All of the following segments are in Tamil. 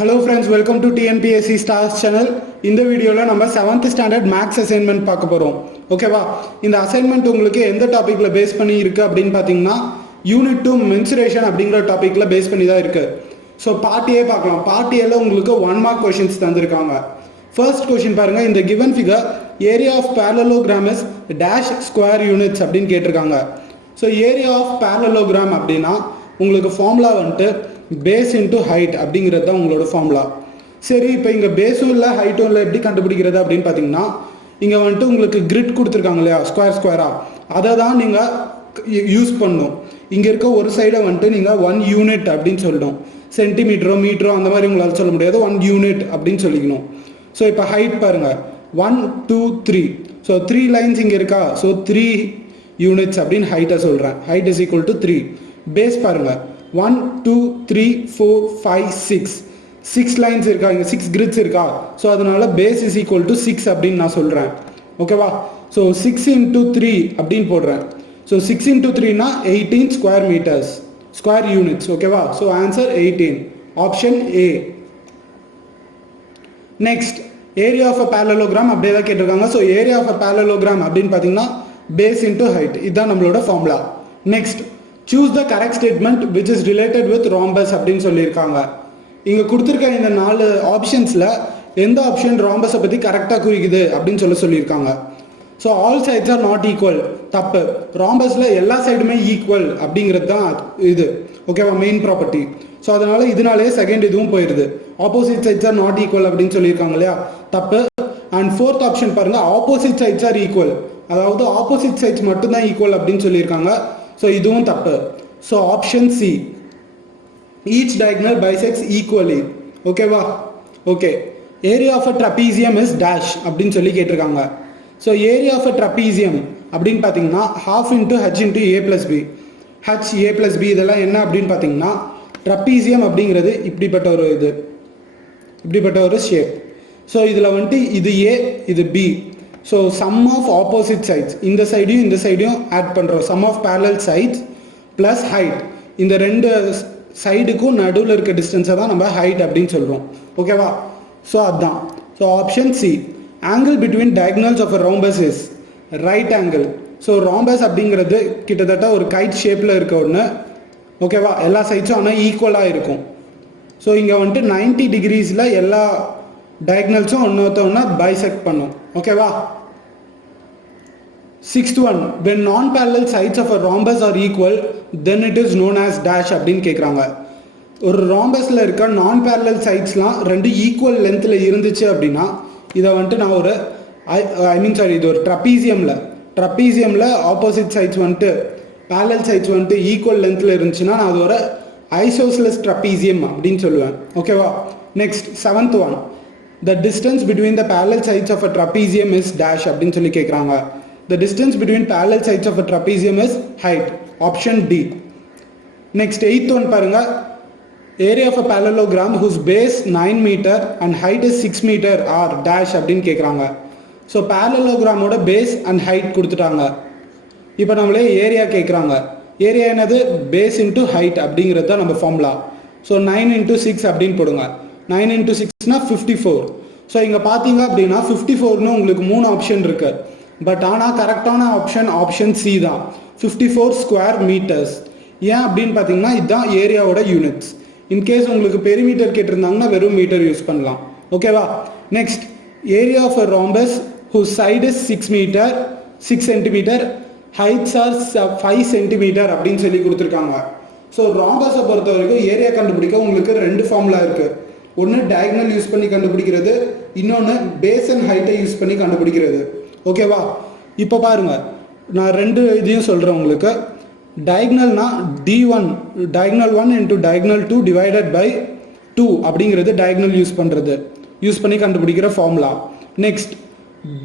Hello friends, welcome to TNPSC Stars channel. இந்த வீடியோல நம்ம 7th standard maths assignment பார்க்க போறோம். ஓகேவா? இந்த அசைன்மென்ட் உங்களுக்கு எந்த டாபிக்ல பேஸ் பண்ணி இருக்கு அப்படினு பாத்தீங்கன்னா யூனிட் 2 mensuration அப்படிங்கற டாபிக்ல பேஸ் பண்ணி தான் இருக்கு. சோ பார்ட் A பார்க்கலாம். பார்ட் A ல உங்களுக்கு 1 mark questions தந்திருக்காங்க. First question பாருங்க, இந்த given figure area of parallelogram is dash square units அப்படினு கேட்டிருக்காங்க. சோ area of parallelogram அப்படினா உங்களுக்கு ஃபார்முலா வந்துட்டு பேஸ் இன்டு ஹைட் அப்படிங்கிறது தான் உங்களோட ஃபார்முலா. சரி, இப்போ இங்கே பேஸும் இல்லை ஹைட்டும் இல்லை, எப்படி கண்டுபிடிக்கிறது அப்படின்னு பார்த்தீங்கன்னா இங்கே வந்துட்டு உங்களுக்கு கிரிட் கொடுத்துருக்காங்க இல்லையா, ஸ்கொயராக, அதை தான் நீங்கள் யூஸ் பண்ணணும். இங்கே இருக்க ஒரு சைடை வந்துட்டு நீங்கள் 1 யூனிட் அப்படின்னு சொல்லணும். சென்டிமீட்டரோ மீட்டரோ அந்த மாதிரி உங்களால் சொல்ல முடியாது, 1 யூனிட் அப்படின்னு சொல்லிக்கணும். ஸோ இப்போ ஹைட் பாருங்கள், 1 2 3. ஸோ 3 லைன்ஸ் இங்கே இருக்கா, ஸோ 3 யூனிட்ஸ் அப்படின்னு ஹைட்டை சொல்கிறேன். Height is equal to 3. Base பாருங்கள், 1 2 3 4 5 6. 6 லைன்ஸ் இருக்கா, இங்கே 6 கிரிட்ஸ் இருக்கா, ஸோ அதனால பேஸ் இஸ் ஈக்குவல் டு 6 அப்படின்னு நான் சொல்கிறேன். ஓகேவா? ஸோ 6 இன்டூ 3 அப்படின்னு போடுறேன். ஸோ 6 இன்டூ 3னா 18 ஸ்கொயர் மீட்டர்ஸ், ஸ்கொயர் யூனிட்ஸ். ஓகேவா? So answer 18, option A. Next, area of a parallelogram அப்படியே தான் கேட்டிருக்காங்க. So area of a parallelogram அப்படின்னு பார்த்தீங்கன்னா பேஸ் இன்டூ ஹைட், இதுதான் நம்மளோட formula. Next, choose the correct statement which is related with rhombus அப்படின்னு சொல்லியிருக்காங்க. இங்கே கொடுத்துருக்க இந்த 4 ஆப்ஷன்ஸில் எந்த ஆப்ஷன் ராம்பஸை பற்றி கரெக்டாக குறிக்குது அப்படின்னு சொல்லியிருக்காங்க. So all sides are not equal, தப்பு. ராம்பஸில் எல்லா சைடுமே ஈக்குவல் அப்படிங்கிறது தான் இது. ஓகேவா? Main property. ஸோ அதனால இதனாலே செகண்ட் இதுவும் போயிடுது. Opposite sides are not equal அப்படின்னு சொல்லியிருக்காங்க இல்லையா, தப்பு. அண்ட் ஃபோர்த் ஆப்ஷன் பாருங்கள், ஆப்போசிட் சைட்ஸ் ஆர் ஈக்குவல், அதாவது ஆப்போசிட் சைட்ஸ் மட்டும்தான் ஈக்குவல் அப்படின்னு சொல்லியிருக்காங்க. ஸோ இதுவும் தப்பு. So option C, each diagonal bisects equally. ஓகேவா? Okay. Area of a trapezium is dash அப்படின்னு சொல்லி கேட்டிருக்காங்க. So area of a trapezium அப்படின்னு பார்த்தீங்கன்னா half into H into A plus B. H A plus B இதெல்லாம் என்ன அப்படின்னு பார்த்தீங்கன்னா ட்ரபீசியம் அப்படிங்கிறது இப்படிப்பட்ட ஒரு ஷேப். ஸோ இதில் வந்துட்டு இது ஏ, இது B. So sum of opposite sides, இந்த சைடையும் ஆட் பண்ணுறோம். Sum of parallel sides plus height, இந்த 2 சைடுக்கும் நடுவில் இருக்க டிஸ்டன்ஸை தான் நம்ம ஹைட் அப்படின்னு சொல்கிறோம். ஓகேவா? ஸோ அதுதான். So option C, angle between diagonals of a rhombus is right angle. So rhombus அப்படிங்கிறது கிட்டத்தட்ட ஒரு கைட் ஷேப்பில் இருக்க ஒன்று. ஓகேவா? எல்லா சைட்ஸும் ஆனால் ஈக்குவலாக இருக்கும். ஸோ இங்கே வந்துட்டு 90 டிகிரிஸில் எல்லா டயகனல்ஸும் ஒன்று பைசெக்ட் பண்ணும். ஓகேவா? 6th one, when non-parallel sides of a rhombus are equal then it is known as dash அப்படின்னு கேட்குறாங்க. ஒரு ராம்பஸில் இருக்க நான் பேரலல் சைட்ஸ்லாம் 2 ஈக்குவல் லென்த்தில் இருந்துச்சு அப்படின்னா இதை வந்துட்டு நான் ஒரு இது ஒரு ட்ரபீசியமில் ஆப்போசிட் சைட்ஸ் வந்துட்டு பேரலல் சைட்ஸ் வந்துட்டு ஈக்குவல் லென்த்தில் இருந்துச்சுன்னா நான் அது ஒரு ஐசோஸ்லஸ் ட்ரபீசியம் அப்படின்னு சொல்லுவேன். ஓகேவா? Next, 7th one, the distance between the parallel sides of a trapezium is dash அப்படின்னு சொல்லி கேட்குறாங்க. The distance between parallel sides of a trapezium is height, option D. Next, 8th one பாருங்க, area of a parallelogram whose base 9 meter and height is 6 meter are dash அப்படின்னு கேட்குறாங்க. ஸோ parallelogram-ஓட பேஸ் அண்ட் ஹைட் கொடுத்துட்டாங்க. இப்போ நம்மளே ஏரியா கேட்குறாங்க. ஏரியா என்னது? பேஸ் இன்ட்டு ஹைட் அப்படிங்கிறது தான் நம்ம ஃபார்முலா. ஸோ 9 இன்ட்டு 6 அப்படின்னு போடுங்க. 9 இன்ட்டு 6னா 54. ஸோ இங்கே பார்த்தீங்க அப்படின்னா 54னு உங்களுக்கு 3 ஆப்ஷன் இருக்கு. பட் ஆனால் கரெக்டான ஆப்ஷன் சி தான், 54 ஸ்கொயர் மீட்டர்ஸ். ஏன் அப்படின்னு பார்த்தீங்கன்னா இதுதான் ஏரியாவோட யூனிட்ஸ். இன்கேஸ் உங்களுக்கு பெரிமீட்டர் கேட்டிருந்தாங்கன்னா வெறும் மீட்டர் யூஸ் பண்ணலாம். ஓகேவா? Next, area of a rhombus whose side is 6 metre 6 centimetre, heights are 5 centimetre அப்படின்னு சொல்லி கொடுத்துருக்காங்க. ஸோ ராம்பஸை பொறுத்த வரைக்கும் ஏரியா கண்டுபிடிக்க உங்களுக்கு 2 ஃபார்முலா இருக்குது. ஒன்று டயகனல் யூஸ் பண்ணி கண்டுபிடிக்கிறது, இன்னொன்று பேஸ் அண்ட் ஹைட்டை யூஸ் பண்ணி கண்டுபிடிக்கிறது. ஓகேவா? இப்போ பாருங்க, நான் 2 இதையும் சொல்கிறேன் உங்களுக்கு. டயகனல்னா D1, diagonal 1 into diagonal 2 divided by 2 அப்படிங்கிறது டயகனல் யூஸ் பண்ணி கண்டுபிடிக்கிற formula. Next,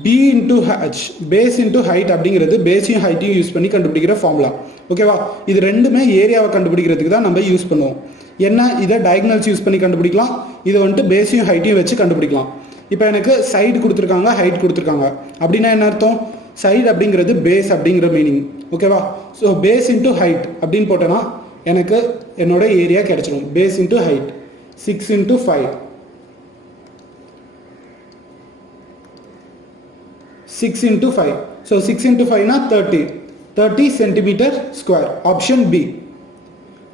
B into H, base into height அப்படிங்கிறது பேஸையும் ஹைட்டையும் யூஸ் பண்ணி கண்டுபிடிக்கிற ஃபார்முலா. ஓகேவா? இது ரெண்டுமே ஏரியாவை கண்டுபிடிக்கிறதுக்கு தான் நம்ம யூஸ் பண்ணுவோம். என்ன, இதை டயகனல்ஸ் யூஸ் பண்ணி கண்டுபிடிக்கலாம், இதை வந்துட்டு பேஸையும் ஹைட்டையும் வச்சு கண்டுபிடிக்கலாம். இப்போ எனக்கு சைடு கொடுத்துருக்காங்க, ஹைட் கொடுத்துருக்காங்க. அப்படின்னா என்ன அர்த்தம்? சைடு அப்படிங்கிறது பேஸ் அப்படிங்கிற மீனிங். ஓகேவா? ஸோ பேஸ் இன்ட்டு ஹைட் அப்படின்னு போட்டேன்னா எனக்கு என்னோட ஏரியா கிடைச்சிடும். Base into height 6 into 5 6 into 5. So 6 into 5 na 30. 30 centimeter square. Option B.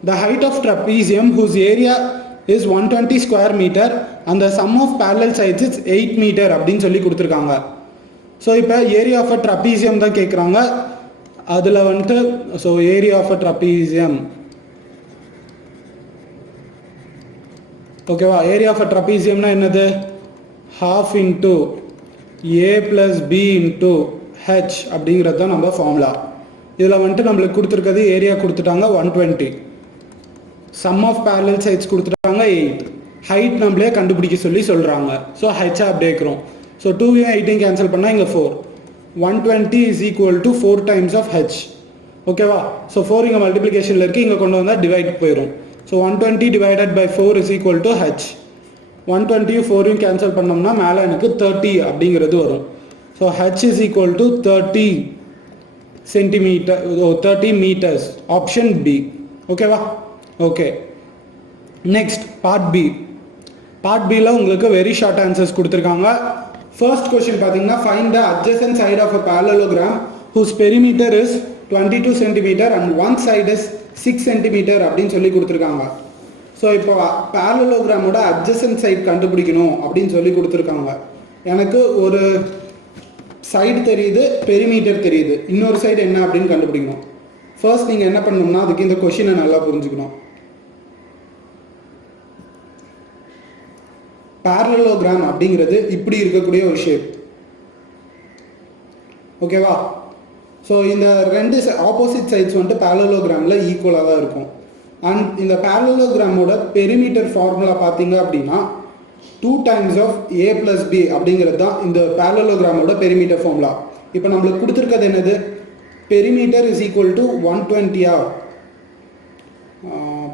The height of trapezium whose area is 120 square meter and the sum of parallel sides is 8 meter அப்படின்னு சொல்லி கொடுத்துருக்காங்க. ஸோ இப்போ ஏரியா ஆஃப் அ ட்ரப்பீசியம் தான் கேட்குறாங்க. அதில் வந்துட்டு so area of a trapezium ஓகேவா, ஏரியா ஆஃப் அ ட்ரப்பீசியம்னா என்னது, half into a plus b into h அப்படிங்கிறது தான் நம்ம ஃபார்முலா. இதில் வந்துட்டு நம்மளுக்கு கொடுத்துருக்கிறது ஏரியா கொடுத்துட்டாங்க 120, சம் ஆஃப் பேரலல் சைட்ஸ் கொடுத்துட்டாங்க 8, ஹைட் நம்மளே கண்டுபிடிக்க சொல்லி சொல்கிறாங்க. ஸோ ஹெச் அப்படியே இருக்கிறோம். ஸோ 2 8 கேன்சல் பண்ணால் இங்கே 4, 120 is equal to 4 times of h. ஓகேவா, ஸோ 4 இங்கே மல்டிப்ளிகேஷனில் இருக்குது, இங்கே கொண்டு வந்தால் டிவைட் போயிடும். So 120 divided by 4 is equal to h. 120 4 cancel பண்ணோம்னா மேலே எனக்கு 30 அப்படிங்கிறது வரும். So h is equal to 30 centimeter, 30 meters. Option B. ஓகேவா, okay. Next part B. Part பியில் உங்களுக்கு வெரி ஷார்ட் ஆன்சர்ஸ் கொடுத்துருக்காங்க. ஃபர்ஸ்ட் கொஸ்டின் பார்த்தீங்கன்னா find the adjacent side of a parallelogram whose perimeter is 22 centimeter and one side is 6 centimeter அப்படின்னு சொல்லி கொடுத்துருக்காங்க. ஸோ இப்போ parallelogram-ஓட அட்ஜசன்ட் சைடு கண்டுபிடிக்கணும் அப்படின்னு சொல்லி கொடுத்துருக்காங்க. எனக்கு ஒரு சைடு தெரியுது, பெரிமீட்டர் தெரியுது, இன்னொரு சைடு என்ன அப்படின்னு கண்டுபிடிக்கணும். ஃபர்ஸ்ட் நீங்கள் என்ன பண்ணணும்னா அதுக்கு இந்த கொஷினை நல்லா புரிஞ்சுக்கணும். parallelogram அப்படிங்கிறது இப்படி இருக்கக்கூடிய ஒரு ஷேப். ஓகேவா, ஸோ இந்த ரெண்டு ஆப்போசிட் சைட்ஸ் வந்துட்டு parallelogram-ல ஈக்குவலாக தான் இருக்கும். அண்ட் இந்த parallelogram-ஓட பெரிமீட்டர் ஃபார்முலா பார்த்தீங்க அப்படின்னா 2 times of a plus b அப்படிங்கிறது தான் இந்த parallelogram-ஓட பெரிமீட்டர் ஃபார்முலா. இப்போ நம்மளுக்கு கொடுத்துருக்கிறது என்னது, perimeter is equal to 120.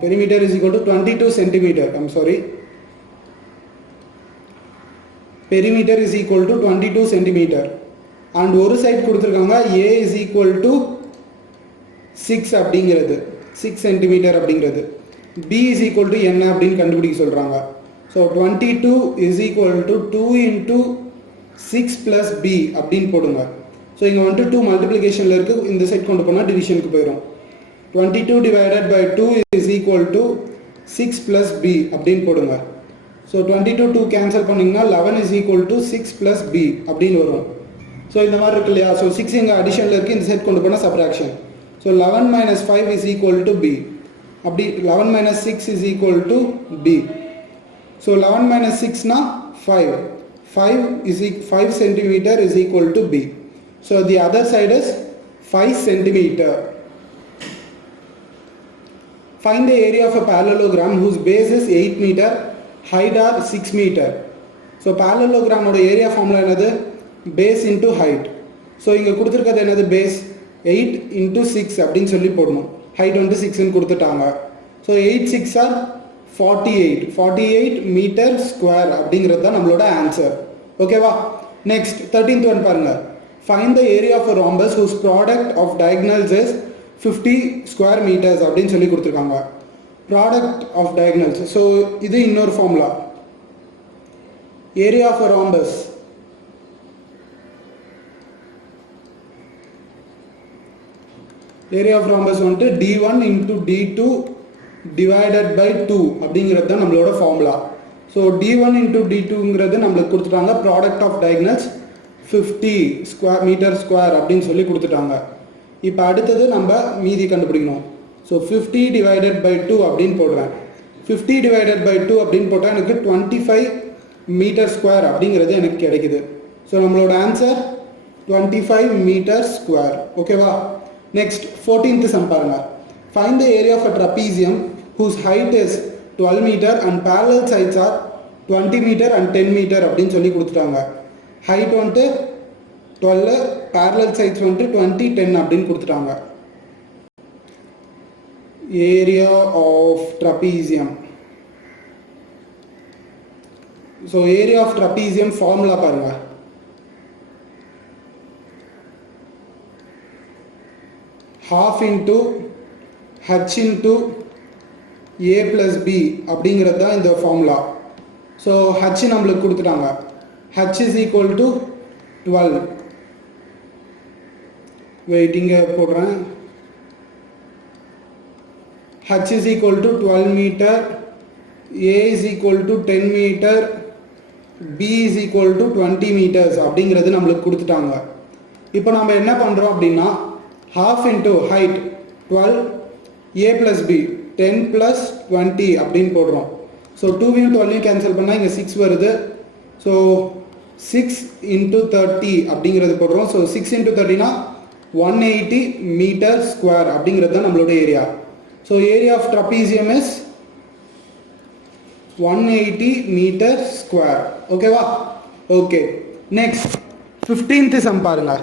Perimeter is equal to 22 centimetre. I'm sorry, perimeter is equal to 22 centimetre. And ஒரு சைட் கொடுத்துருக்காங்க a இஸ் ஈக்குவல் டு 6 அப்படிங்கிறது, 6 சென்டிமீட்டர் அப்படிங்கிறது. b இஸ் ஈக்குவல் டு என்ன அப்படின்னு கண்டுபிடிக்க சொல்கிறாங்க. So 22 is equal to 2 into 6 plus b அப்படின்னு போடுங்க. ஸோ இங்கே வந்துட்டு 2 மல்டிப்ளிகேஷனில் இருக்குது, இந்த சைட் கொண்டு போனால் டிவிஷனுக்கு போயிடும். 22 divided by 2 is equal to 6 plus b அப்படின்னு போடுங்க. ஸோ 22 2 கேன்சல் பண்ணிங்கன்னா 11 is equal to 6 plus b அப்படின்னு வரும். ஸோ இந்த மாதிரி இருக்கு இல்லையா, ஸோ 6 இங்கே அடிஷனில் இருக்குது, இந்த சைட் கொண்டு போனால் subtraction. So 11 minus 5 is equal to b. அப்படி 11 minus 6 is equal to b. So 11 minus 6னா 5. 5 centimeter is equal to b. So the other side is 5 centimeter. Find the area of a parallelogram whose base is 8 meter, height are 6 meter. So parallelogram ஓட ஏரியா ஃபார்முலா என்னது, base into height. ஸோ இங்கே கொடுத்துருக்கிறது என்னது, base 8 into 6 அப்படின்னு சொல்லி போடணும். ஹைட் வந்து 6ன்னு கொடுத்துட்டாங்க. ஸோ 8 6 are 48 மீட்டர் ஸ்கொயர் அப்படிங்கிறது தான் நம்மளோட ஆன்சர். ஓகேவா, நெக்ஸ்ட் 13th ஒன் பாருங்க. Find the area of a rhombus whose product of diagonals is 50 square metres அப்படின்னு சொல்லி கொடுத்துருக்காங்க. Product of diagonals. ஸோ இது இன்னொரு formula. Area of a rhombus, area of rhombus வந்துட்டு d1 into d2 divided by 2 அப்படிங்கிறது தான் நம்மளோட ஃபார்முலா. ஸோ d1 into d2ங்கிறது நம்மளுக்கு கொடுத்துட்டாங்க. Product of diagonals 50 square metre square அப்படின்னு சொல்லி கொடுத்துட்டாங்க. இப்போ அடுத்தது நம்ம மீதி கண்டுபிடிக்கணும். ஸோ 50 divided by 2 அப்படின்னு போடுறேன். 50 divided by 2 அப்படின்னு போட்டால் எனக்கு 25 மீட்டர் ஸ்கொயர் அப்படிங்கிறது எனக்கு கிடைக்குது. ஸோ நம்மளோட ஆன்சர் 25 மீட்டர் ஸ்கொயர். ஓகேவா, நெக்ஸ்ட் 14th சம் பாருங்க. Find the area of a trapezium whose height is 12 meter and parallel sides are 20 meter and 10 meter அப்படின்னு சொல்லி கொடுத்துட்டாங்க. ஹைட் வந்துட்டு 12, parallel sides வந்துட்டு 20 10 அப்படின்னு கொடுத்துட்டாங்க. Area of trapezium. So area of trapezium formula பாருங்க. half into h into a plus b அப்படிங்கிறது தான் இந்த ஃபார்முலா. ஸோ h நம்மளுக்கு கொடுத்துட்டாங்க. h is equal to 12. வெயிட்டிங்க போடுறேன். h is equal to 12 meter, a is equal to 10 meter, b is equal to 20 meters அப்படிங்கிறது நம்மளுக்கு கொடுத்துட்டாங்க. இப்போ நம்ம என்ன பண்ணுறோம் அப்படின்னா half into height 12, a plus b 10 plus 20 அப்படின்னு போடுறோம். ஸோ 2வையும் 12வையும் கேன்சல் பண்ணால் இங்கே 6 வருது. ஸோ 6 into 30 அப்படிங்கிறது போடுறோம். ஸோ 6 into 30னா 180 மீட்டர் ஸ்கொயர் அப்படிங்கிறது தான் நம்மளோட area. So area of trapezium is 180 metre square. ஓகேவா? ஓகே, நெக்ஸ்ட் 15th சம் பாருங்க.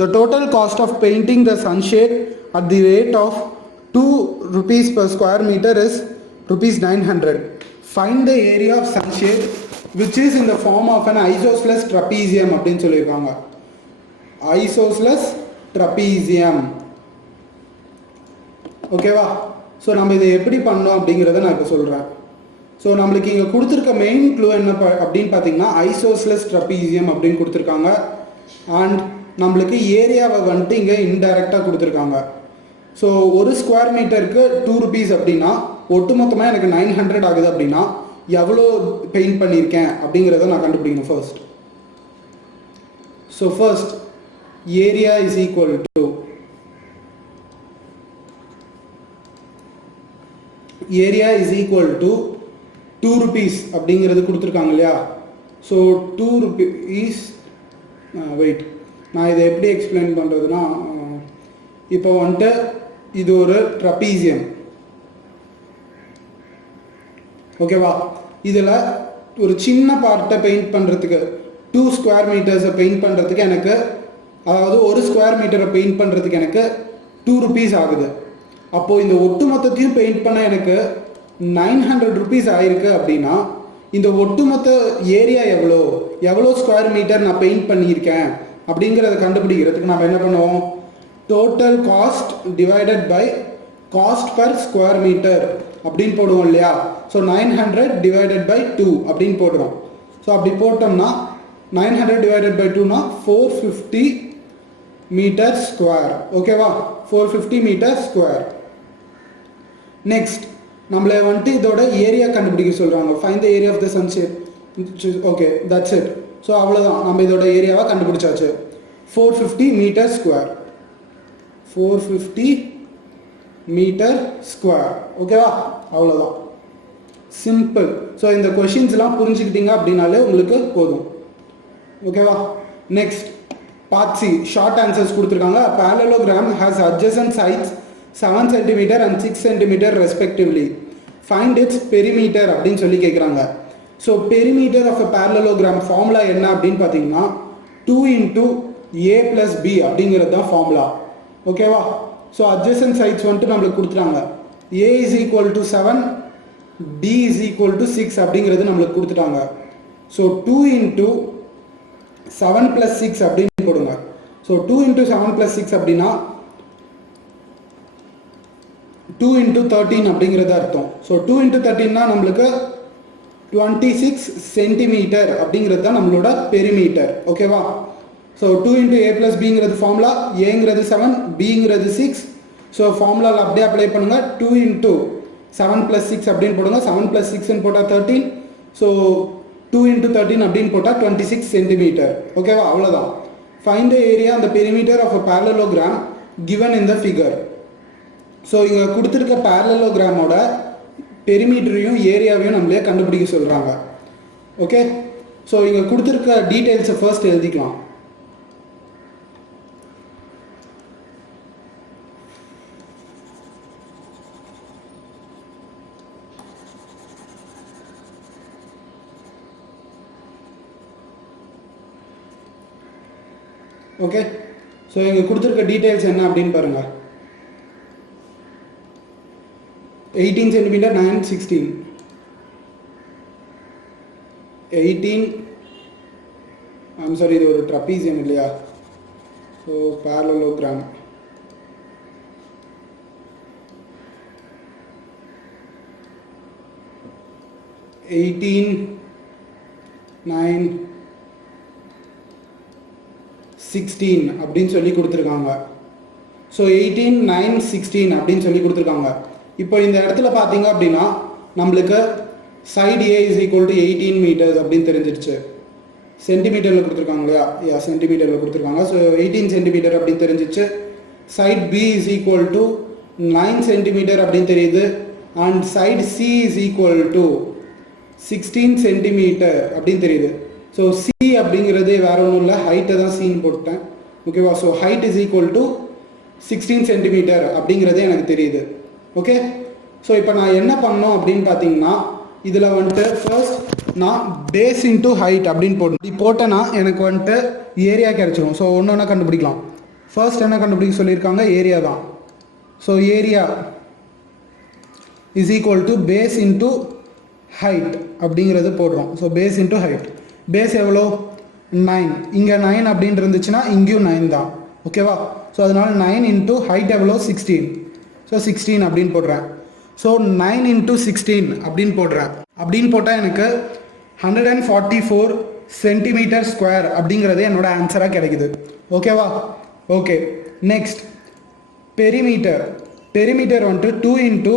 The total cost of painting the sunshade at the rate of 2 rupees per square meter is rupees 900. Find the area of sunshade which is in the form of an isosceles trapezium அப்படின்னு சொல்லியிருக்காங்க. Isosceles trapezium. ஓகேவா? ஸோ நம்ம இதை எப்படி பண்ணோம் அப்படிங்கிறத நான் இப்போ சொல்கிறேன். ஸோ நம்மளுக்கு இங்கே கொடுத்துருக்க மெயின் க்ளூ என்ன அப்படின்னு பார்த்தீங்கன்னா ஐசோஸ்லெஸ் ட்ரபீசியம் அப்படின்னு கொடுத்துருக்காங்க. அண்ட் நம்மளுக்கு ஏரியாவை வந்துட்டு இங்கே இன்டைரக்டாக கொடுத்துருக்காங்க. ஸோ ஒரு ஸ்கொயர் மீட்டருக்கு 2 rupees அப்படின்னா ஒட்டுமொத்தமாக எனக்கு 900 ஆகுது அப்படின்னா எவ்வளோ பெயிண்ட் பண்ணியிருக்கேன் அப்படிங்கிறத நான் கண்டுபிடிக்கணும் first. So first area is equal to area is equal to 2 rupees அப்படிங்கிறது கொடுத்துருக்காங்க இல்லையா? ஸோ 2 rupees வெயிட், நான் இதை எப்படி எக்ஸ்பிளைன் பண்ணுறதுன்னா இப்போ வந்துட்டு இது ஒரு ட்ரபீசியம். ஓகேவா? இதில் ஒரு சின்ன பார்ட்டை பெயிண்ட் பண்ணுறதுக்கு 2 square meters பெயிண்ட் பண்ணுறதுக்கு எனக்கு, அதாவது ஒரு ஸ்கொயர் மீட்டரை பெயிண்ட் பண்ணுறதுக்கு எனக்கு 2 rupees ஆகுது. அப்போது இந்த ஒட்டு மொத்தத்தையும் பெயிண்ட் பண்ண எனக்கு 900 rupees ஆயிருக்கு அப்படின்னா இந்த ஒட்டுமொத்த ஏரியா எவ்வளோ ஸ்கொயர் மீட்டர் நான் பெயிண்ட் பண்ணியிருக்கேன் அப்படிங்கிறத கண்டுபிடிக்கிறதுக்கு நம்ம என்ன பண்ணுவோம்? Total cost divided by cost per square metre அப்படின்னு போடுவோம் இல்லையா? ஸோ 900 divided by 2 அப்படின்னு போடுறோம். ஸோ அப்படி போட்டோம்னா 900 divided by 2னா 450 மீட்டர் ஸ்கொயர். ஓகேவா? 450 மீட்டர் ஸ்கொயர். நெக்ஸ்ட் நம்மளை வந்துட்டு இதோட ஏரியா கண்டுபிடிக்க சொல்கிறாங்க. Find the area of the sunshade. Okay, that's it. So அவ்வளோதான், நம்ம இதோட ஏரியாவை கண்டுபிடிச்சாச்சு. 450 மீட்டர் ஸ்கொயர். 450 metre square. ஓகேவா? அவ்வளோதான், சிம்பிள். ஸோ இந்த கொஷின்ஸ்லாம் புரிஞ்சுக்கிட்டீங்க அப்படின்னாலே உங்களுக்கு போதும். ஓகேவா? Next part C, short answers கொடுத்துருக்காங்க. parallelogram has adjacent sides 7 cm and 6 cm respectively. Find its perimeter அப்படின்னு சொல்லி கேட்குறாங்க. So perimeter of a parallelogram formula என்ன அப்படின்னு பார்த்தீங்கன்னா 2 into a plus b அப்படிங்கிறது தான் ஃபார்முலா. ஓகேவா? ஸோ adjacent sides வந்துட்டு நம்மளுக்கு கொடுத்துட்டாங்க. a is equal to 7, b is equal to 6 அப்படிங்கிறது நம்மளுக்கு கொடுத்துட்டாங்க. ஸோ 2 into 7 plus 6 அப்படின்னு போடுங்க. ஸோ 2 into 7 plus 6 அப்படின்னா 2 into 13 அப்படிங்கிறது அர்த்தம். ஸோ 2 into 13னா நம்மளுக்கு 26 சென்டிமீட்டர் அப்படிங்கிறது தான் நம்மளோட பெரிமீட்டர். ஓகேவா? ஸோ 2 into a plus bங்கிறது ஃபார்முலா, ஏங்கிறது 7, பிங்கிறது 6. ஸோ ஃபார்முலாவில் அப்படியே அப்ளை பண்ணுங்கள். 2 into 7 plus 6 அப்படின்னு போடுங்க. 7 plus 6ன்னு போட்டால் 13. ஸோ 2 into 13 அப்படின்னு போட்டால் 26 சென்டிமீட்டர். ஓகேவா? அவ்வளோதான். ஃபைண்ட் த ஏரியா அந்த perimeter of a parallelogram given in the figure. So இங்கே கொடுத்துருக்க parallelogram-ஓட பெரிமீட்டரையும் ஏரியாவையும் நம்மளே கண்டுபிடிக்க சொல்கிறாங்க. ஓகே? ஸோ இங்கே கொடுத்துருக்க டீட்டெயில்ஸை ஃபர்ஸ்ட் எழுதிக்கலாம். ஓகே? ஸோ இங்கே கொடுத்துருக்க டீட்டெயில்ஸ் என்ன அப்படின்னு பாருங்கள். 18 cm, 9, 16. 18, I'm sorry, இது ஒரு ட்ரபீசியம் இல்லையா? So parallelogram. $18, 9, 16 அப்படின்னு சொல்லி கொடுத்துருக்காங்க. ஸோ 18, 9, 16 அப்படின்னு சொல்லி கொடுத்துருக்காங்க. இப்போ இந்த இடத்துல பார்த்தீங்க அப்படின்னா நம்மளுக்கு side A is equal to 18 metres அப்படின்னு தெரிஞ்சிருச்சு. சென்டிமீட்டரில் கொடுத்துருக்காங்க இல்லையா, சென்டிமீட்டரில் கொடுத்துருக்காங்க. ஸோ 18 சென்டிமீட்டர் அப்படின்னு தெரிஞ்சிச்சு. Side B is equal to 9 centimetre அப்படின்னு தெரியுது. And side C is equal to 16 centimetre அப்படின்னு தெரியுது. ஸோ சி அப்படிங்கிறது வேற ஒன்றும் இல்லை, ஹைட்டை தான் சீன் போட்டேன். ஓகேவா? So height is equal to 16 centimetre அப்படிங்கிறது எனக்கு தெரியுது. ஓகே, ஸோ இப்போ நான் என்ன பண்ணோம் அப்படின்னு பார்த்தீங்கன்னா இதில் வந்துட்டு ஃபர்ஸ்ட் நான் பேஸ் இன்ட்டு ஹைட் அப்படின்னு போட்டேன்னா எனக்கு வந்துட்டு ஏரியா கிடைச்சிடும். ஸோ ஒன்று ஒன்றா கண்டுபிடிக்கலாம். ஃபர்ஸ்ட் என்ன கண்டுபிடிக்க சொல்லியிருக்காங்க? ஏரியா தான். So area is equal to base into height அப்படிங்கிறது போடுறோம். So base into height. Base எவ்வளோ? 9. இங்கே 9 அப்படின்னு இருந்துச்சுன்னா இங்கேயும் 9 தான். ஓகேவா? ஸோ அதனால் 9 இன்ட்டு ஹைட் எவ்வளோ? 16. ஸோ 16 அப்படின்னு போடுறேன். ஸோ 9 இன்ட்டு 16 அப்படின்னு போடுறேன். அப்படின்னு போட்டால் எனக்கு 144 சென்டிமீட்டர் ஸ்கொயர் அப்படிங்கிறது என்னோட ஆன்சராக கிடைக்குது. ஓகேவா? Okay, next perimeter. பெரிமீட்டர் வந்துட்டு 2 இன்ட்டு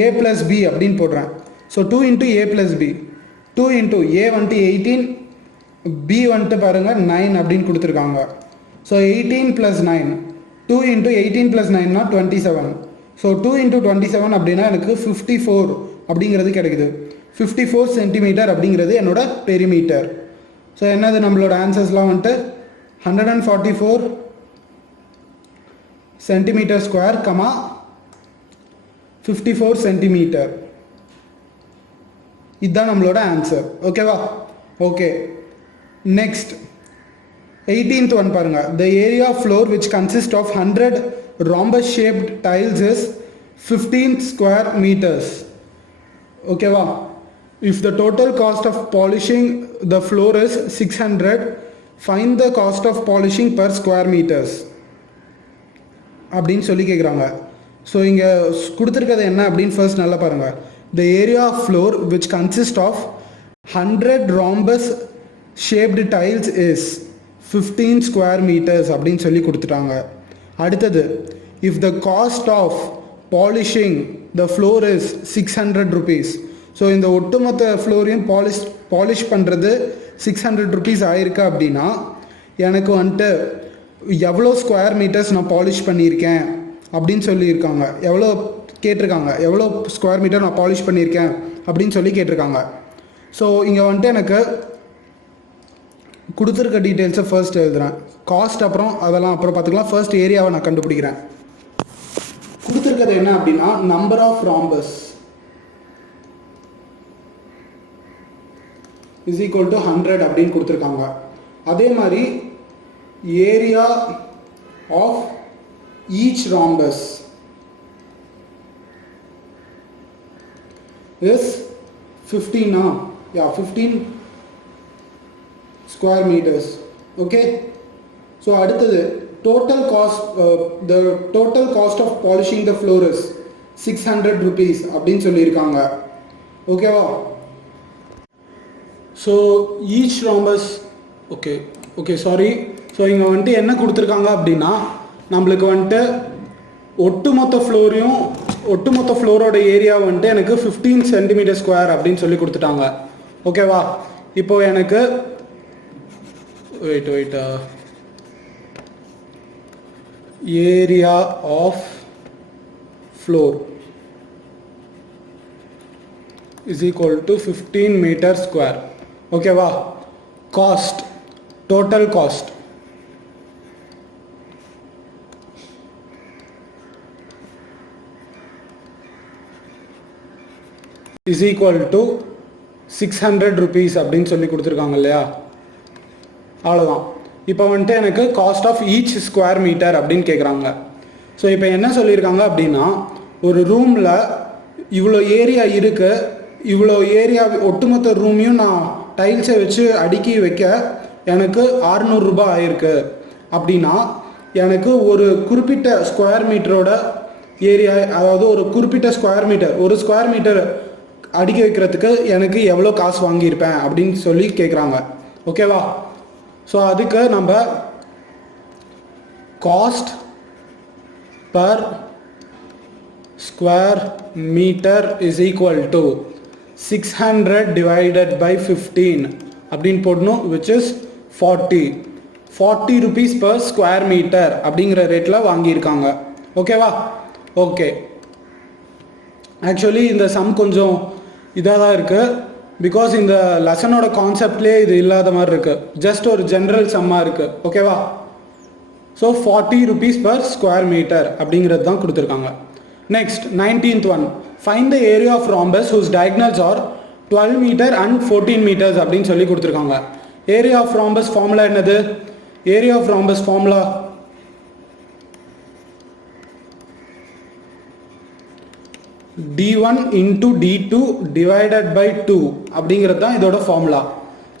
ஏ ப்ளஸ் பி அப்படின்னு போடுறேன். So 2 into A plus B. 2 into ஏ வந்துட்டு 18, பி வந்துட்டு பாருங்கள் 9 அப்படின்னு கொடுத்துருக்காங்க. ஸோ 18 + 9. 2 இன்ட்டு 18 + 9னா 27. ஸோ 2 இன்ட்டு 27 அப்படின்னா எனக்கு 54 அப்படிங்கிறது கிடைக்குது. 54 சென்டிமீட்டர் அப்படிங்கிறது என்னோட பெரிமீட்டர். ஸோ என்னது நம்மளோட ஆன்சர்ஸ்லாம் வந்துட்டு 144 சென்டிமீட்டர் ஸ்கொயர், 54 சென்டிமீட்டர். இதுதான் நம்மளோட ஆன்சர். ஓகேவா? ஓகே, நெக்ஸ்ட் 18th one பாருங்க. The area of floor which consists of 100 rhombus shaped tiles is 15 square meters. ஓகேவா? If the total cost of polishing the floor is 600, find the cost of polishing per square meters அப்படின்னு சொல்லி கேட்குறாங்க. ஸோ இங்கே கொடுத்துருக்கிறது என்ன அப்படின்னு ஃபர்ஸ்ட் நல்லா பாருங்கள். The area of floor which consists of 100 rhombus shaped tiles is 15 square meters அப்படின்னு சொல்லி கொடுத்துட்டாங்க. அடுத்தது, if the cost of polishing the floor is 600 rupees. So இந்த ஒட்டுமொத்த ஃப்ளோரையும் பாலிஷ் பண்ணுறது 600 rupees ஆயிருக்கு அப்படின்னா எனக்கு வந்துட்டு எவ்வளோ ஸ்கொயர் மீட்டர்ஸ் நான் பாலிஷ் பண்ணியிருக்கேன் அப்படின்னு சொல்லியிருக்காங்க. எவ்வளோ கேட்டிருக்காங்க, எவ்வளோ ஸ்கொயர் மீட்டர் நான் பாலிஷ் பண்ணியிருக்கேன் அப்படின்னு சொல்லி கேட்டிருக்காங்க. ஸோ இங்கே வந்துட்டு எனக்கு கொடுத்துருக்க டீட்டெயில்ஸை ஃபர்ஸ்ட் எழுதுகிறேன். காஸ்ட் அப்புறம் அதெல்லாம் அப்புறம் பார்த்துக்கலாம். ஃபர்ஸ்ட் ஏரியாவை நான் கண்டுபிடிக்கிறேன். கொடுத்துருக்கிறது என்ன அப்படின்னா number of rhombus is equal to 100 அப்படின்னு கொடுத்துருக்காங்க. அதே மாதிரி area of each rhombus is 15 15 square meters. Okay, so அடுத்தது total cost the total cost of polishing the floor is 600 rupees அப்படின்னு சொல்லியிருக்காங்க. ஓகேவா? So each rhombus okay sorry. So இங்கே வந்துட்டு என்ன கொடுத்துருக்காங்க அப்படின்னா நம்மளுக்கு வந்துட்டு ஒட்டுமொத்த ஃப்ளோரோட ஏரியா வந்துட்டு எனக்கு 15 சென்டிமீட்டர் ஸ்கொயர் அப்படின்னு சொல்லி கொடுத்துட்டாங்க. ஓகேவா? இப்போ எனக்கு wait area of floor is equal to 15 meter square. ஓகேவா? Cost, total cost is equal to 600 rupees அப்படின்னு சொல்லி கொடுத்துருக்காங்க இல்லையா? அவ்வளோதான். இப்போ வந்துட்டு எனக்கு cost of each square metre அப்படின்னு கேட்குறாங்க. ஸோ இப்போ என்ன சொல்லியிருக்காங்க அப்படின்னா ஒரு ரூமில் இவ்வளோ ஏரியா இருக்குது, இவ்வளோ ஏரியா ஒட்டுமொத்த ரூமையும் நான் டைல்ஸை வச்சு அடுக்கி வைக்க எனக்கு 600 ரூபாய் ஆயிருக்கு அப்படின்னா எனக்கு ஒரு குறிப்பிட்ட ஸ்கொயர் மீட்டரோட ஏரியா, அதாவது ஒரு குறிப்பிட்ட ஸ்கொயர் மீட்டர் அடுக்கி வைக்கிறதுக்கு எனக்கு எவ்வளோ காசு வாங்கியிருப்பேன் அப்படின்னு சொல்லி கேட்குறாங்க. ஓகேவா? ஸோ அதுக்கு நம்ம cost per square meter is equal to 600 divided by 15 அப்படின்னு போடணும், which is 40 rupees per square meter அப்படிங்கிற ரேட்டில் வாங்கியிருக்காங்க. ஓகேவா? ஓகே, ஆக்சுவலி இந்த சம் கொஞ்சம் இதாக தான் இருக்குது, பிகாஸ் இந்த லெசனோட கான்செப்ட்லேயே இது இல்லாத மாதிரி இருக்குது, ஜஸ்ட் ஒரு ஜென்ரல் சம்மாக இருக்குது. ஓகேவா? So 40 rupees per square meter அப்படிங்கிறது தான் கொடுத்துருக்காங்க. Next 19th one, find the area of rhombus whose diagonals are 12 meter and 14 meters அப்படின்னு சொல்லி கொடுத்துருக்காங்க. ஏரியா ஆஃப் ராம்பஸ் ஃபார்முலா என்னது? Area of rhombus formula d1 into d2 divided by 2 அப்படிங்கிறது தான் இதோட ஃபார்முலா.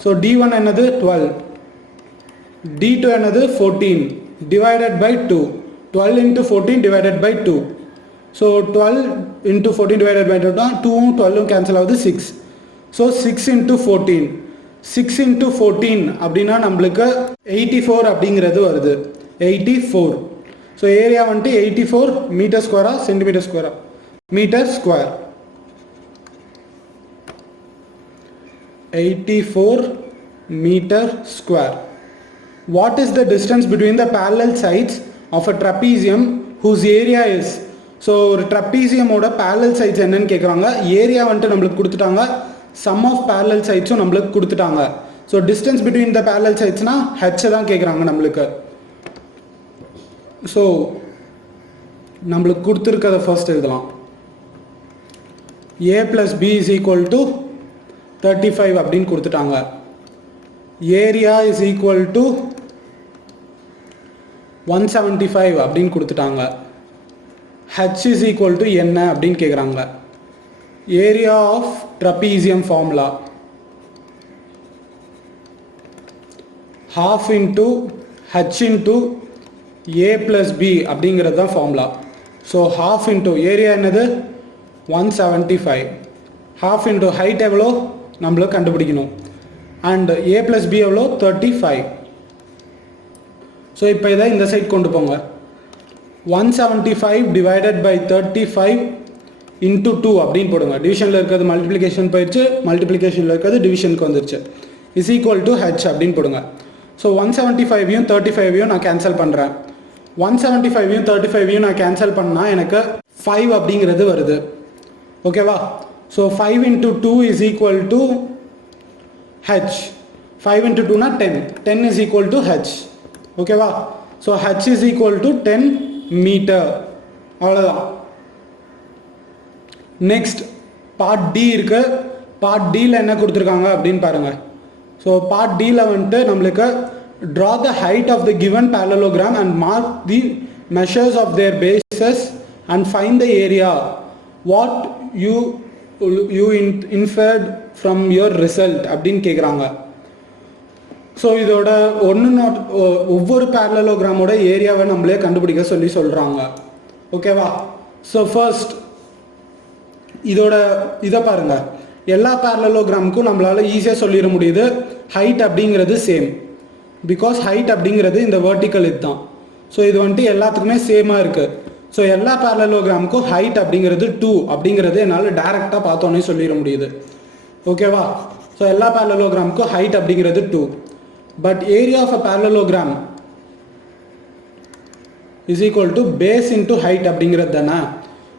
ஸோ d1 என்னது 12, d2 என்னது 14 divided by 2, 12 into 14 divided by 2. So 12 into 14 divided by 2 தான் 2ம் 12ம் கேன்சல் ஆகுது 6. ஸோ 6 into 14, 6 into 14 அப்படின்னா நம்மளுக்கு 84 அப்படிங்கிறது வருது, 84. ஸோ ஏரியா வந்துட்டு 84 மீட்டர் ஸ்கொயரா சென்டிமீட்டர் ஸ்கொயரா? Meter square. 84 meter square. What is the distance between the parallel sides of a trapezium whose area is? So ஒரு ட்ரப்பீசியமோட parallel sides என்னன்னு கேட்குறாங்க. ஏரியா வந்துட்டு நம்மளுக்கு கொடுத்துட்டாங்க, sum of parallel sidesம் நம்மளுக்கு கொடுத்துட்டாங்க. So distance between the parallel sidesனா h தான் கேட்குறாங்க நம்மளுக்கு. ஸோ நம்மளுக்கு கொடுத்துருக்கதை ஃபர்ஸ்ட் எழுதலாம். a plus b is equal to 35 அப்படின்னு கொடுத்துட்டாங்க. ஏரியா is equal to 175 அப்படின்னு கொடுத்துட்டாங்க. h is equal to என்ன அப்படின்னு கேட்குறாங்க. Area of trapezium formula half into h into a plus b அப்படிங்கிறது தான் formula. So half into area என்னது 175, half into height எவ்வளோ நம்மளுக்கு கண்டுபிடிக்கணும், அண்ட் a plus b எவ்வளோ 35. ஸோ இப்போ இதை இந்த சைட் கொண்டு போங்க. 175 divided by 35 into 2 அப்படின்னு போடுங்க. டிவிஷனில் இருக்கிறது மல்டிப்ளிகேஷன் போயிடுச்சு, மல்டிப்ளிகேஷனில் இருக்கிறது டிவிஷனுக்கு வந்துருச்சு. இஸ் ஈக்குவல் டு ஹெச் அப்படின்னு போடுங்க. ஸோ 175யும் 35யும் நான் கேன்சல் பண்ணுறேன். 175யும் 35யும் நான் கேன்சல் பண்ணால் எனக்கு 5 அப்படிங்கிறது வருது. ஓகேவா? So 5 into 2 is equal to h. 5 into 2 na 10. 10 is equal to h. ஓகேவா? So h is equal to 10 metre. அவ்வளோதான். நெக்ஸ்ட் பார்ட் டி இருக்கு. பார்ட் டியில் என்ன கொடுத்துருக்காங்க அப்படின்னு பாருங்கள். ஸோ பார்ட் டியில் வந்துட்டு நம்மளுக்கு draw the height of the given parallelogram and mark the measures of their bases and find the area what you inferred from your result அப்படின்னு கேட்குறாங்க. ஸோ இதோட ஒவ்வொரு parallelogram-ஓட ஏரியாவை நம்மளே கண்டுபிடிக்க சொல்லி சொல்கிறாங்க. ஓகேவா? ஸோ ஃபர்ஸ்ட் இதோட இதை பாருங்கள். எல்லா parallelogram-க்கும் நம்மளால் ஈஸியாக சொல்லிட முடியுது ஹைட் அப்படிங்கிறது சேம், பிகாஸ் ஹைட் அப்படிங்கிறது இந்த வெர்டிக்கல் இதுதான். ஸோ இது வந்துட்டு எல்லாத்துக்குமே சேமாக இருக்குது. ஸோ எல்லா parallelogram-க்கும் ஹைட் அப்படிங்கிறது 2 அப்படிங்கிறது என்னால் டேரெக்டாக பார்த்தோன்னே சொல்லிட முடியுது. ஓகேவா? ஸோ எல்லா parallelogram-க்கும் ஹைட் அப்படிங்கிறது 2. But area of a parallelogram is equal to base into height அப்படிங்கிறது தானே.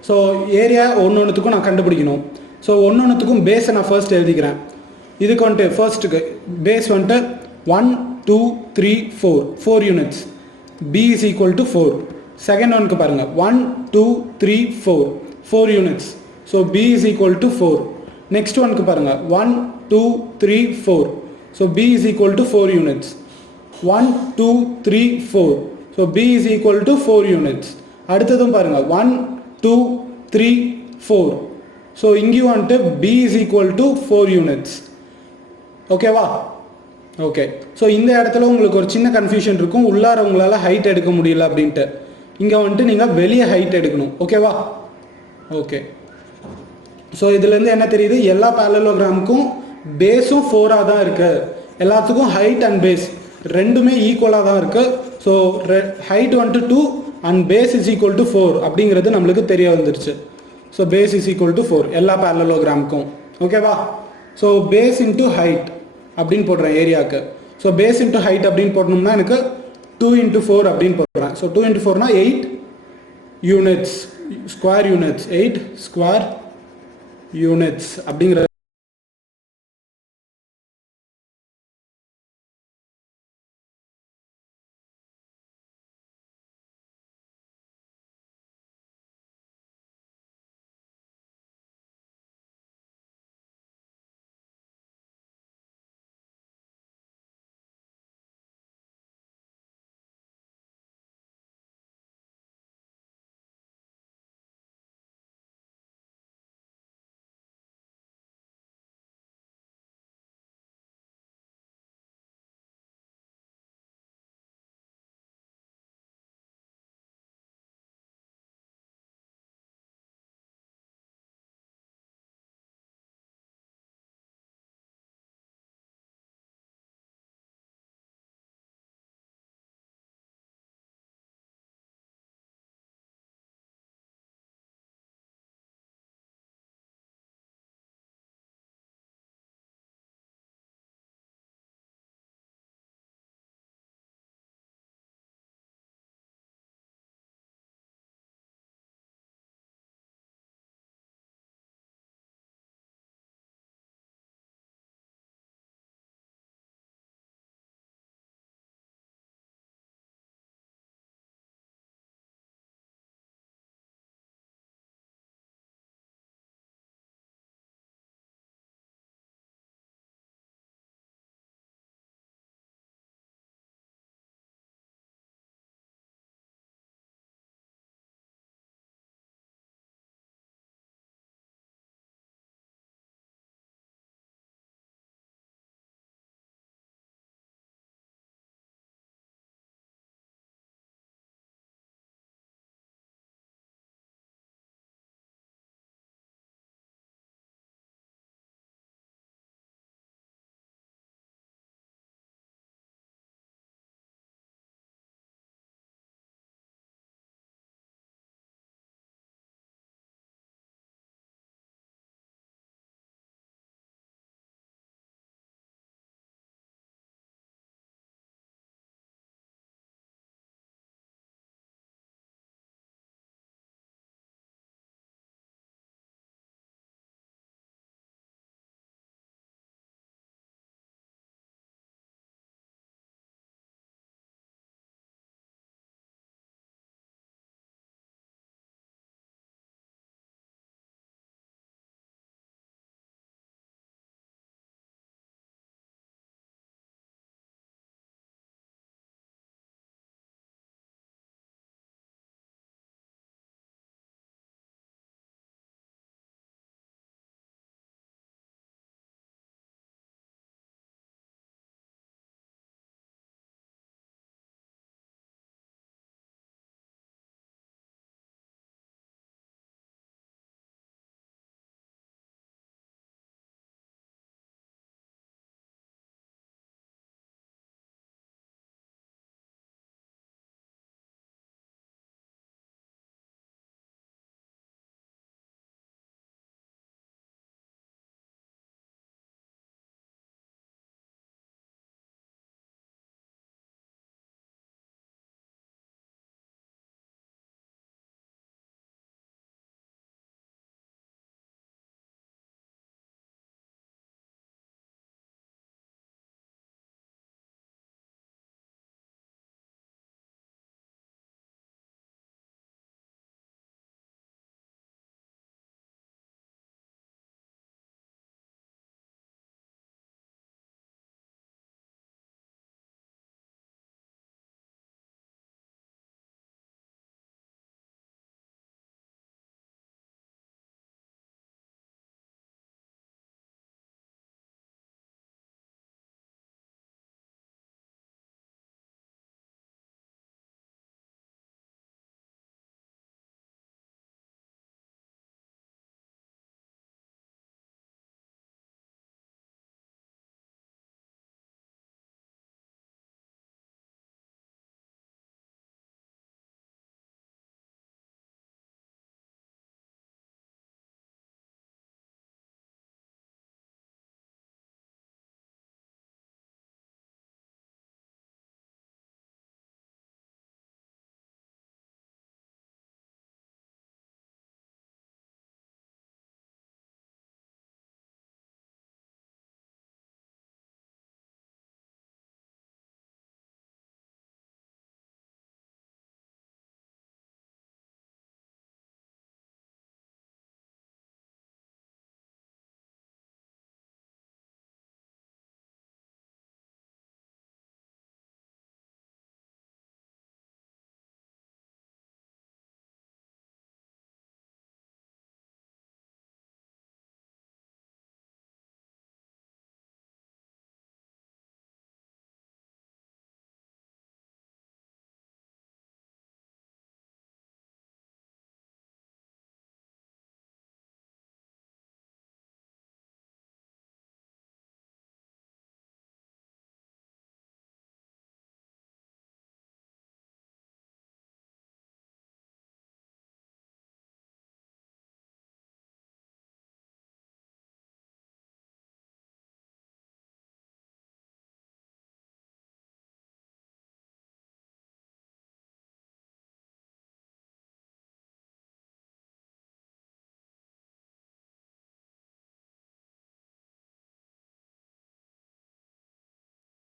ஸோ ஏரியா ஒன்றுத்துக்கும் நான் கண்டுபிடிக்கணும். ஸோ ஒன்றுத்துக்கும் பேஸை நான் ஃபர்ஸ்ட் எழுதிக்கிறேன். இதுக்கு வந்துட்டு ஃபர்ஸ்ட்டுக்கு பேஸ் வந்துட்டு 1 2 3 4 units. B is equal to 4. Second ஒனுக்கு பாருங்கள் 1 2 3 4 units. So B is equal to 4. Next ஒனுக்கு பாருங்கள் 1 2 3 4. So B is equal to 4 units. 1 2 3 4. So B is equal to 4 units. அடுத்ததும் பாருங்கள் 1 2 3 4. ஸோ இங்கேயும் வந்துட்டு B is equal to 4 units. ஓகேவா? ஓகே. ஸோ இந்த இடத்துல உங்களுக்கு ஒரு சின்ன கன்ஃபியூஷன் இருக்கும், உள்ளார உங்களால் ஹைட் எடுக்க முடியல அப்படின்ட்டு. இங்கே வந்துட்டு நீங்கள் வெளியே ஹைட் எடுக்கணும். ஓகேவா? ஓகே. ஸோ இதுலேருந்து என்ன தெரியுது, எல்லா parallelogram-க்கும் பேஸும் 4ஆக தான் இருக்குது. எல்லாத்துக்கும் ஹைட் அண்ட் பேஸ் ரெண்டுமே ஈக்குவலாக தான் இருக்குது. ஸோ ஹைட் வந்துட்டு 2, and base is equal to 4 அப்படிங்கிறது நம்மளுக்கு தெரிய வந்துருச்சு. So base is equal to 4 எல்லா பேரலோகிராமுக்கும். ஓகேவா? ஸோ பேஸ் இன்ட்டு ஹைட் அப்படின்னு போடுறேன் ஏரியாவுக்கு. ஸோ பேஸ் இன்ட்டு ஹைட் அப்படின்னு போடணும்னா எனக்கு 2 × 4 அப்படின்னு போடுறேன். So 2 × 4னா 8 units, square units, 8 square units அப்படிங்கிற